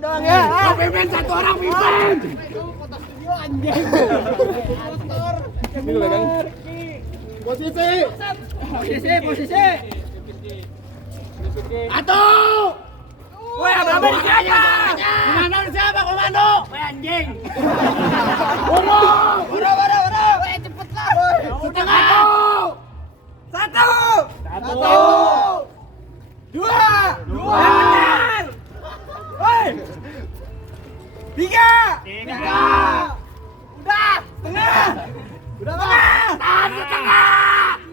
Doang ya. Kau pimpin satu orang pimpin. Posisi. Satu. Woi, apa dikanya? Komando siapa komando? Woi anjing. Buru. Woi, cepet lah. Setengah. Satu. Dua. Benar. Woi. Tiga.